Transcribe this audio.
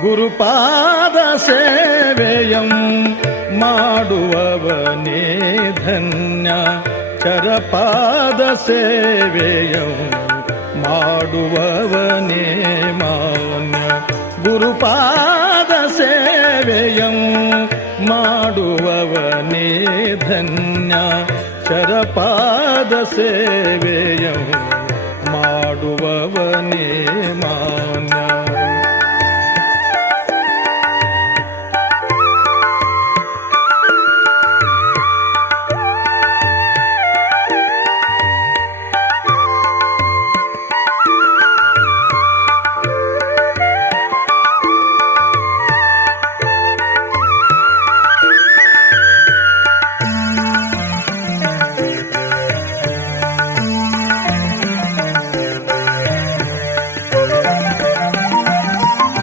Gurupad सेवेयं माडुवनि Dhanya चरपादसेवेयं माडुव निमान्या Gurupad सेवेयं माडुवनि Dhanya चरपाद सेवेयं माडुव Nima